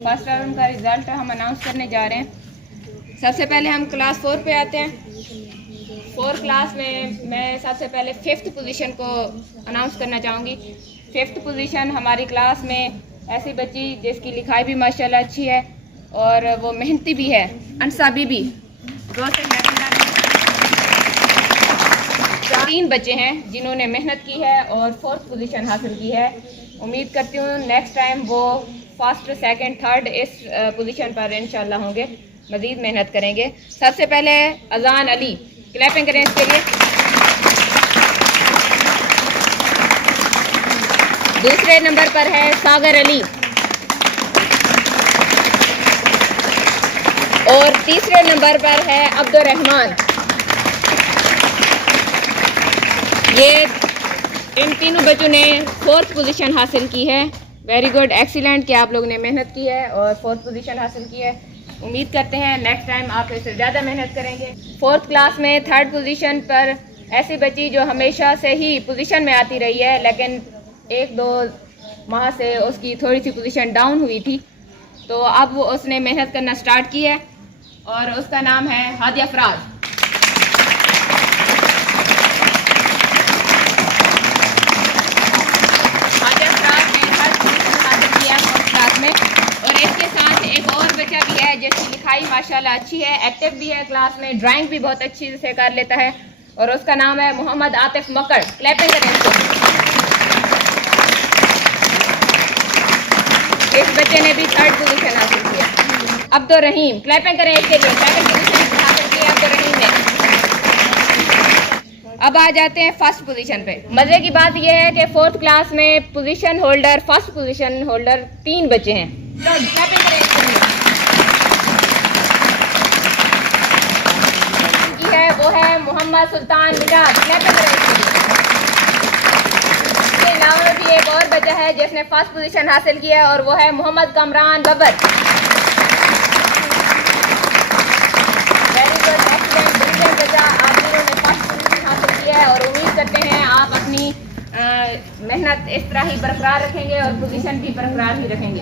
First term का result हम announce करने जा रहे हैं। सबसे पहले हम क्लास 4 पे आते हैं। 4 क्लास में मैं सबसे पहले 5th पोजीशन को अनाउंस करना चाहूँगी। 5th पोजीशन हमारी क्लास में ऐसी बच्ची जिसकी लिखाई भी माशाल्लाह अच्छी है और वो मेहनती भी है, अनसा बीबी। 3 बच्चे हैं जिन्होंने मेहनत की है और 4th पोजीशन हासिल की है। उम्मीद करती हूँ नेक्स्ट टाइम वो फर्स्ट, सेकंड, थर्ड इस पोजीशन पर इंशाल्लाह होंगे, मज़ीद मेहनत करेंगे। सबसे पहले अजान अली, क्लैपिंग करें इसके लिए। दूसरे नंबर पर है सागर अली और तीसरे नंबर पर है अब्दुल रहमान। ये इन तीनों बच्चों ने 4th पोजीशन हासिल की है। वेरी गुड, एक्सीलेंट कि आप लोगों ने मेहनत की है और 4th पोजीशन हासिल की है। उम्मीद करते हैं नेक्स्ट टाइम आप इससे ज़्यादा मेहनत करेंगे। 4th क्लास में 3rd पोजीशन पर ऐसी बच्ची जो हमेशा से ही पोजीशन में आती रही है, लेकिन 1-2 माह से उसकी थोड़ी सी पोजीशन डाउन हुई थी, तो अब वो उसने मेहनत करना स्टार्ट की है और उसका नाम है हादिया फराज। और इसके साथ एक और बच्चा भी है जिसकी लिखाई माशाल्लाह अच्छी है, एक्टिव भी है क्लास में, ड्राइंग भी बहुत अच्छी से कर लेता है और उसका नाम है मोहम्मद आतिफ मकर। क्लैपिंग करें इसको। इस बच्चे ने भी 3rd पोजीशन हासिल किया। अब्दुल रहीम, क्लैपिंग करें इसके लिए, 2nd पोजीशन हासिल किया अब्दुल रहीम ने। अब आ जाते हैं 1st पोजीशन पे। मजे की बात यह है कि 4th क्लास में position holder, 1st position holder 3 बच्चे हैं। है वो है मोहम्मद सुल्तान मिजाज। इसके अलावा भी एक और बच्चा है जिसने 1st पोजीशन हासिल किया और वो है Mohammad Kamran Babar. Very good, excellent, brilliant बच्चा, आप लोगों ने 1st पोजीशन हासिल किया है और उम्मीद करते हैं आप अपनी मेहनत इस तरह ही बरकरार रखेंगे और पोजीशन भी बरकरार ही रखेंगे।